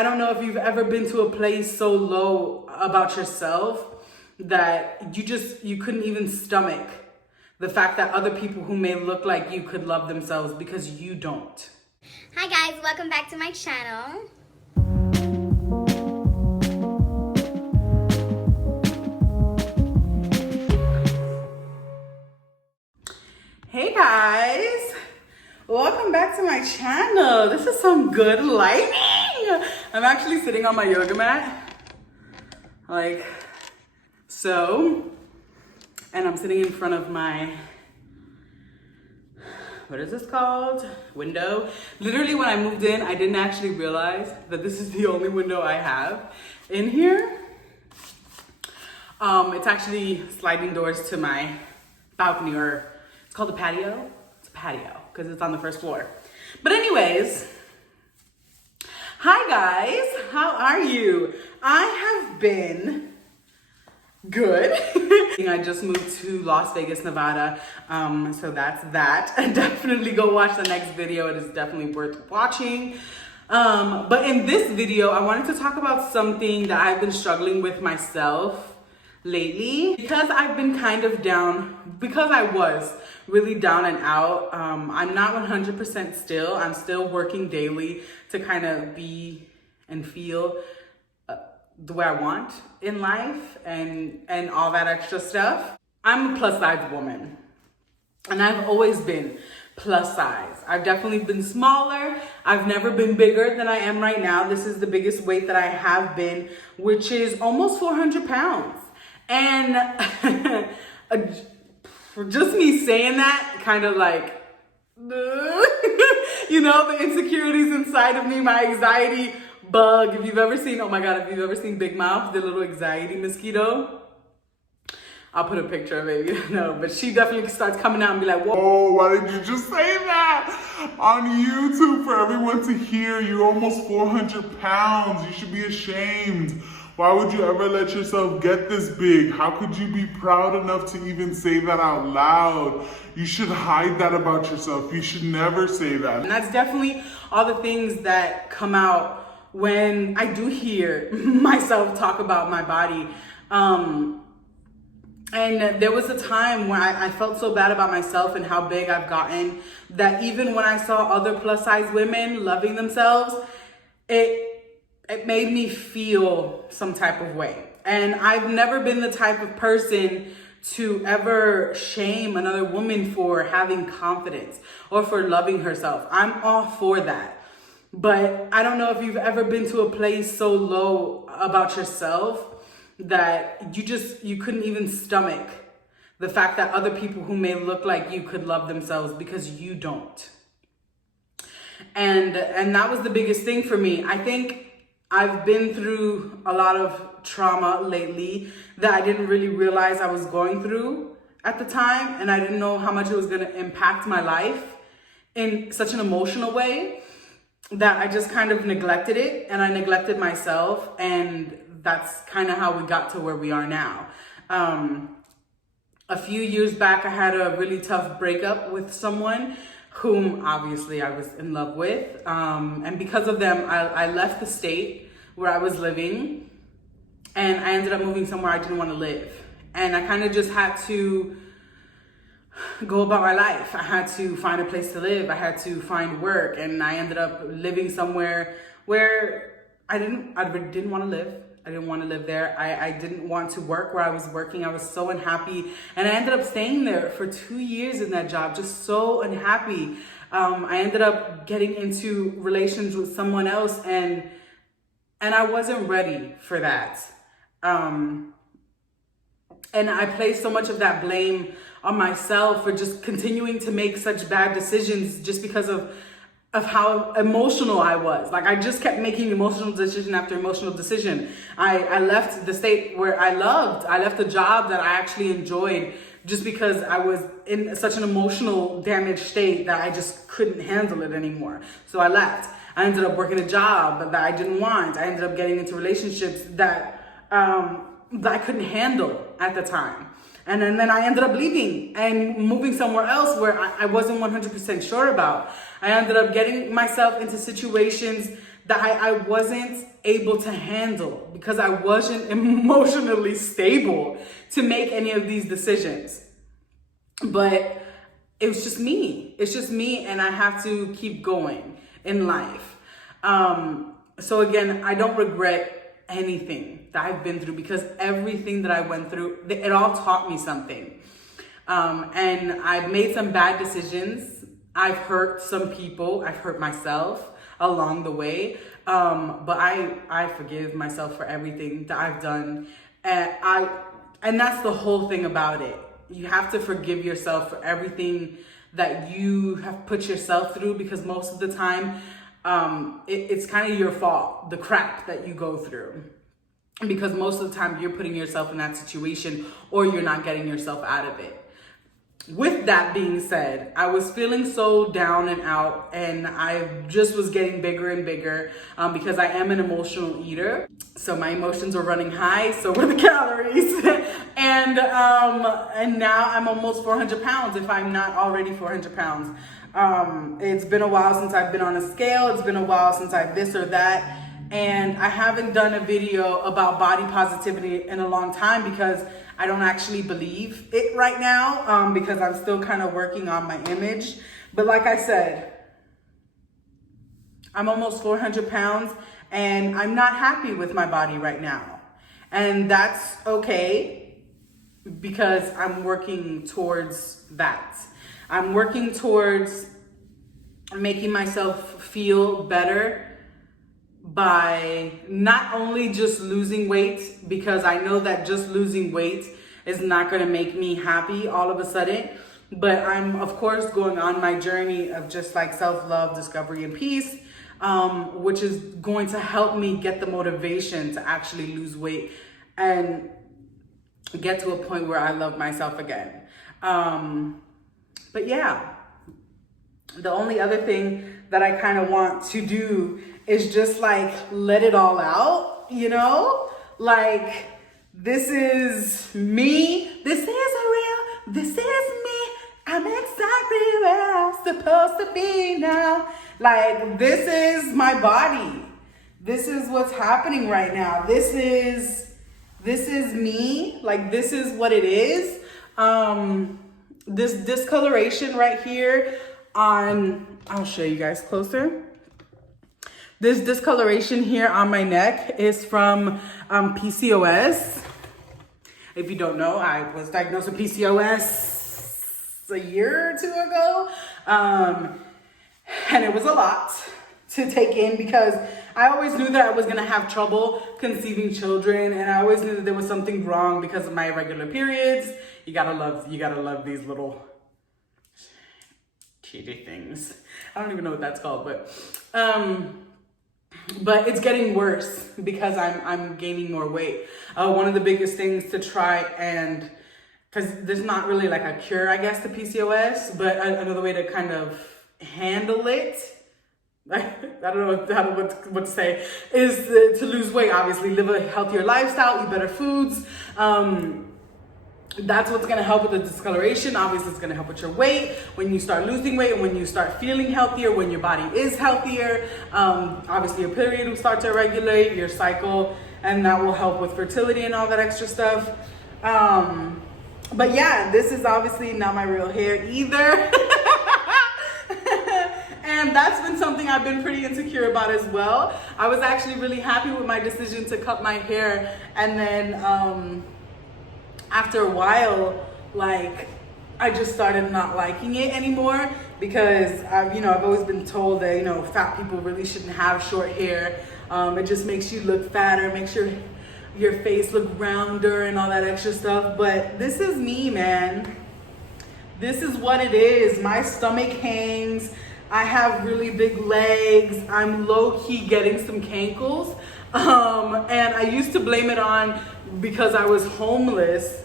I don't know if you've ever been to a place so low about yourself that you couldn't even stomach the fact that other people who may look like you could love themselves because you don't. Hi guys, welcome back to my channel. Hey guys, welcome back to my channel. This is some good lighting. I'm actually sitting on my yoga mat, like so, and I'm sitting in front of my, what is this called? Window. Literally when I moved in, I didn't actually realize that this is the only window I have in here. It's actually sliding doors to my balcony, or it's called a patio. It's a patio because it's on the first floor. But anyways, hi guys, how are you? I have been good. I just moved to Las Vegas, Nevada, so that's that. Definitely go watch the next video. It is definitely worth watching. But in this video, I wanted to talk about something that I've been struggling with myself lately, because I've been kind of down, because I was really down and out. I'm not 100% still. I'm still working daily to kind of be and feel the way I want in life and all that extra stuff. I'm a plus size woman, and I've always been plus size. I've definitely been smaller. I've never been bigger than I am right now. This is the biggest weight that I have been, which is almost 400 pounds. And just me saying that, kind of like, you know, the insecurities inside of me, my anxiety bug. If you've ever seen, oh my God, if you've ever seen Big Mouth, the little anxiety mosquito, I'll put a picture of it, you know, but she definitely starts coming out and be like, whoa. Oh, why did you just say that on YouTube for everyone to hear? You're almost 400 pounds. You should be ashamed. Why would you ever let yourself get this big? How could you be proud enough to even say that out loud? You should hide that about yourself. You should never say that. And that's definitely all the things that come out when I do hear myself talk about my body. And there was a time when I felt so bad about myself and how big I've gotten that even when I saw other plus size women loving themselves, it made me feel some type of way. And I've never been the type of person to ever shame another woman for having confidence or for loving herself. I'm all for that. But I don't know if you've ever been to a place so low about yourself that you couldn't even stomach the fact that other people who may look like you could love themselves because you don't. And that was the biggest thing for me. I think I've been through a lot of trauma lately that I didn't really realize I was going through at the time, and I didn't know how much it was going to impact my life in such an emotional way that I just kind of neglected it, and I neglected myself, and that's kind of how we got to where we are now. A few years back, I had a really tough breakup with someone whom obviously I was in love with. And because of them, I left the state where I was living, and I ended up moving somewhere I didn't want to live. And I kind of just had to go about my life. I had to find a place to live. I had to find work, and I ended up living somewhere where I didn't want to live. I didn't want to live there. I didn't want to work where I was working. I was so unhappy. And I ended up staying there for 2 years in that job, just so unhappy. I ended up getting into relations with someone else, and I wasn't ready for that. And I placed so much of that blame on myself for just continuing to make such bad decisions just because of how emotional I was. Like, I just kept making emotional decision after emotional decision. I left the state where I loved. I left a job that I actually enjoyed just because I was in such an emotional damaged state that I just couldn't handle it anymore. So I left. I ended up working a job that I didn't want. I ended up getting into relationships that I couldn't handle at the time. And then I ended up leaving and moving somewhere else where I wasn't 100% sure about. I ended up getting myself into situations that I wasn't able to handle because I wasn't emotionally stable to make any of these decisions. But it was just me. It's just me, and I have to keep going in life. So again, I don't regret anything that I've been through because everything that I went through, it all taught me something. And I've made some bad decisions. I've hurt some people. I've hurt myself along the way. But I forgive myself for everything that I've done. And that's the whole thing about it. You have to forgive yourself for everything that you have put yourself through, because most of the time, it's kind of your fault, the crap that you go through. Because most of the time you're putting yourself in that situation, or you're not getting yourself out of it. With that being said, I was feeling so down and out, and I just was getting bigger and bigger because I am an emotional eater. So my emotions are running high, so were the calories. And now I'm almost 400 pounds, if I'm not already 400 pounds. It's been a while since I've been on a scale. It's been a while since I've this or that. And I haven't done a video about body positivity in a long time because I don't actually believe it right now, because I'm still kind of working on my image. But like I said, I'm almost 400 pounds and I'm not happy with my body right now. And that's okay, because I'm working towards that. I'm working towards making myself feel better by not only just losing weight, because I know that just losing weight is not going to make me happy all of a sudden, but I'm of course going on my journey of just like self-love, discovery, and peace, which is going to help me get the motivation to actually lose weight and get to a point where I love myself again. But yeah, the only other thing that I kind of want to do is just like let it all out, you know? Like, this is me. This is real. This is me. I'm exactly where I'm supposed to be now. Like, this is my body. This is what's happening right now. This is me. Like, this is what it is. This discoloration right here I'll show you guys closer. This discoloration here on my neck is from PCOS. If you don't know, I was diagnosed with PCOS a year or two ago. And it was a lot to take in because I always knew that I was gonna have trouble conceiving children, and I always knew that there was something wrong because of my irregular periods. You gotta love these little cheaty things. I don't even know what that's called, but it's getting worse because I'm gaining more weight. One of the biggest things to try, and because there's not really like a cure, I guess, to PCOS, but another way to kind of handle it, I don't know what to say, is to lose weight. Obviously, live a healthier lifestyle, eat better foods. That's what's gonna help with the discoloration. Obviously, it's gonna help with your weight. When you start losing weight and when you start feeling healthier, when your body is healthier, obviously your period will start to regulate, your cycle, and that will help with fertility and all that extra stuff. But yeah, this is obviously not my real hair either. And that's been something I've been pretty insecure about as well. I was actually really happy with my decision to cut my hair, and then after a while, like, I just started not liking it anymore because I've always been told that, fat people really shouldn't have short hair. It just makes you look fatter, makes your face look rounder and all that extra stuff. But this is me, man. This is what it is. My stomach hangs. I have really big legs. I'm low-key getting some cankles. And I used to blame it on because I was homeless.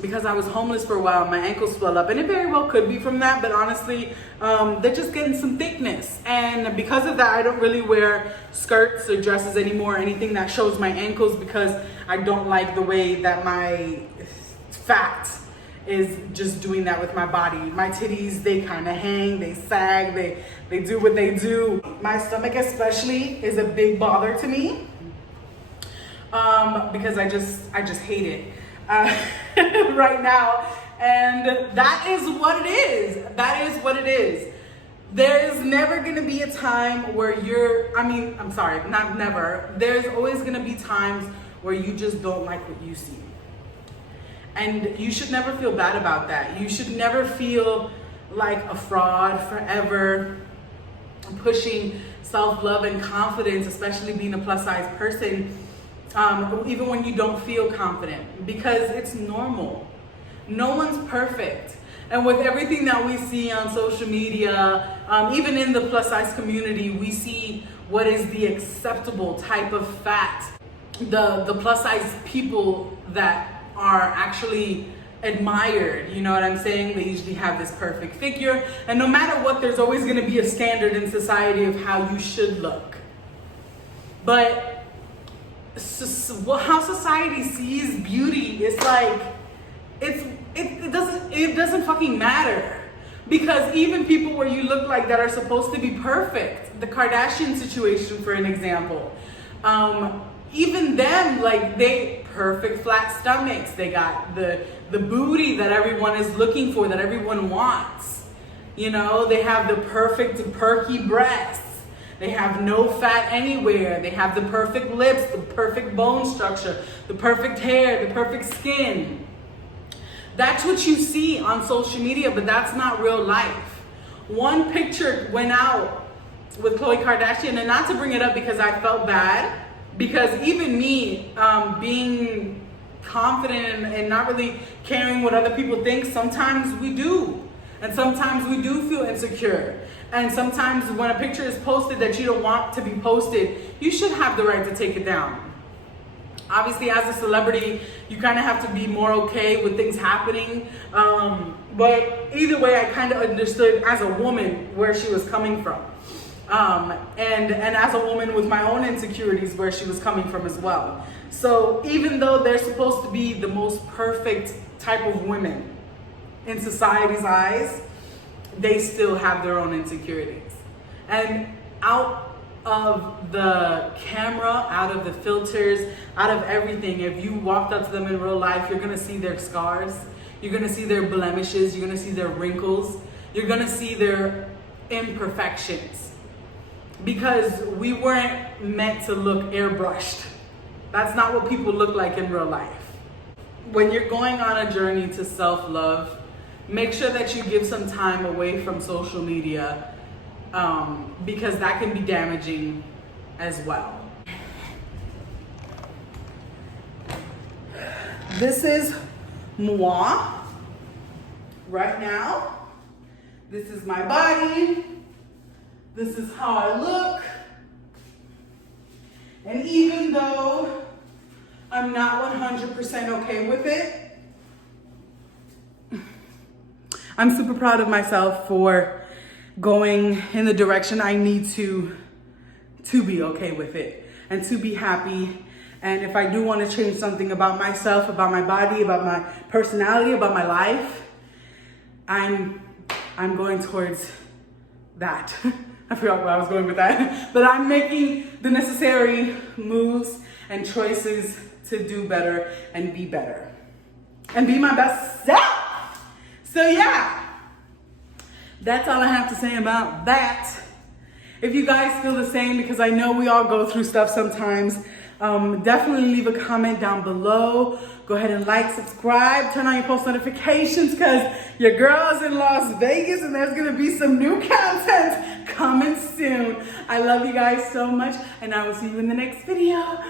Because I was homeless for a while, my ankles swell up, and it very well could be from that, but honestly, they're just getting some thickness. And because of that, I don't really wear skirts or dresses anymore, anything that shows my ankles, because I don't like the way that my fat is just doing that with my body. My titties, they kind of hang, they sag, they do what they do. My stomach especially is a big bother to me because I just hate it right now. And that is what it is. That is what it is. There is never gonna be a time where I'm sorry, not never. There's always gonna be times where you just don't like what you see. And you should never feel bad about that. You should never feel like a fraud forever pushing self-love and confidence, especially being a plus size person, even when you don't feel confident, because it's normal. No one's perfect. And with everything that we see on social media, even in the plus size community, we see what is the acceptable type of fat. The plus size people that are actually admired, you know what I'm saying? They usually have this perfect figure. And no matter what, there's always gonna be a standard in society of how you should look. But how society sees beauty is like, it doesn't fucking matter. Because even people where you look like that are supposed to be perfect, the Kardashian situation for an example, even them, like they perfect flat stomachs, they got the booty that everyone is looking for, that everyone wants. You know, they have the perfect perky breasts, they have no fat anywhere, they have the perfect lips, the perfect bone structure, the perfect hair, the perfect skin. That's what you see on social media, but that's not real life. One picture went out with Khloe Kardashian, and not to bring it up because I felt bad, because even me, being confident and not really caring what other people think, sometimes we do. And sometimes we do feel insecure. And sometimes when a picture is posted that you don't want to be posted, you should have the right to take it down. Obviously, as a celebrity, you kind of have to be more okay with things happening. But either way, I kind of understood as a woman where she was coming from. And as a woman with my own insecurities, where she was coming from as well. So even though they're supposed to be the most perfect type of women in society's eyes, they still have their own insecurities. And out of the camera, out of the filters, out of everything, if you walked up to them in real life, you're gonna see their scars, you're gonna see their blemishes, you're gonna see their wrinkles, you're gonna see their imperfections. Because we weren't meant to look airbrushed. That's not what people look like in real life. When you're going on a journey to self-love, make sure that you give some time away from social media, because that can be damaging as well. This is moi right now. This is my body. This is how I look. And even though I'm not 100% okay with it, I'm super proud of myself for going in the direction I need to be okay with it and to be happy. And if I do want to change something about myself, about my body, about my personality, about my life, I'm going towards that. I forgot where I was going with that. But I'm making the necessary moves and choices to do better and be better. And be my best self. So yeah, that's all I have to say about that. If you guys feel the same, because I know we all go through stuff sometimes, definitely leave a comment down below. Go ahead and like, subscribe, turn on your post notifications, because your girl's in Las Vegas and there's gonna be some new content coming soon. I love you guys so much, and I will see you in the next video.